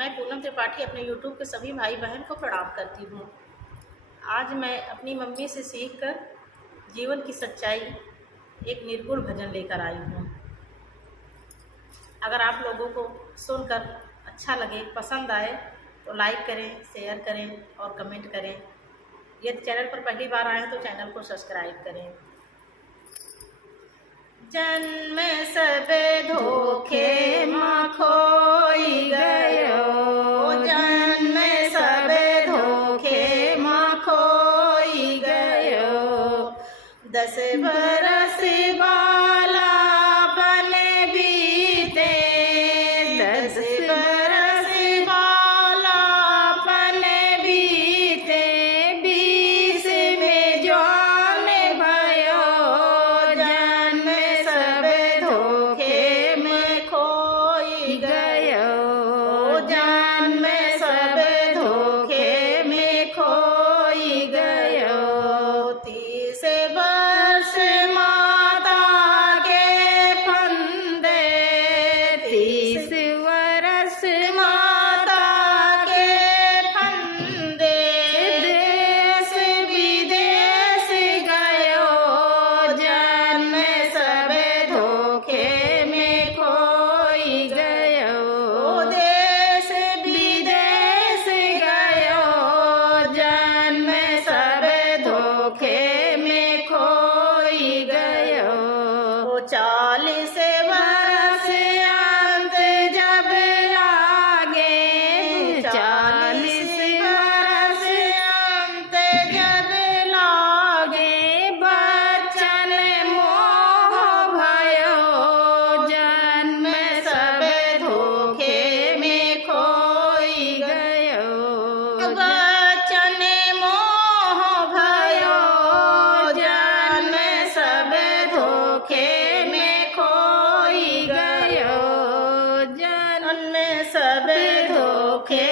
मैं पूनम त्रिपाठी अपने YouTube के सभी भाई बहन को प्रणाम करती हूँ। आज मैं अपनी मम्मी से सीखकर जीवन की सच्चाई एक निर्गुण भजन लेकर आई हूँ। अगर आप लोगों को सुनकर अच्छा लगे, पसंद आए तो लाइक करें, शेयर करें और कमेंट करें। यदि चैनल पर पहली बार आए हैं तो चैनल को सब्सक्राइब करें। जन्म सब धोखे माँ खोई गयो, जन्म सब धोखे माँ खोई गयो। 10 बरस बाला बन बीते, 10 बरस बाला बन बीते, 20 में जवान भयो। जन्म सब धोखे में खोई गयो, जन्म सब धोखे में खोई गयो। 30 वर्ष माता के फंदे, 30 वर्ष माता के फंदे। देश विदेश गयो, जन्म सब धोखे में खोई गयो। देश विदेश गयो, जन्म सब धोखे में खोई गयो। 40 वर्ष अंत जब लागे, 40 वर्ष अंत जब लागे। बचन मोह भयो, जन्म सब धोखे में खोई गयो। बचन मोह भयो, जन्म सब धोखे में खोई गयो। जन्म सब धोखे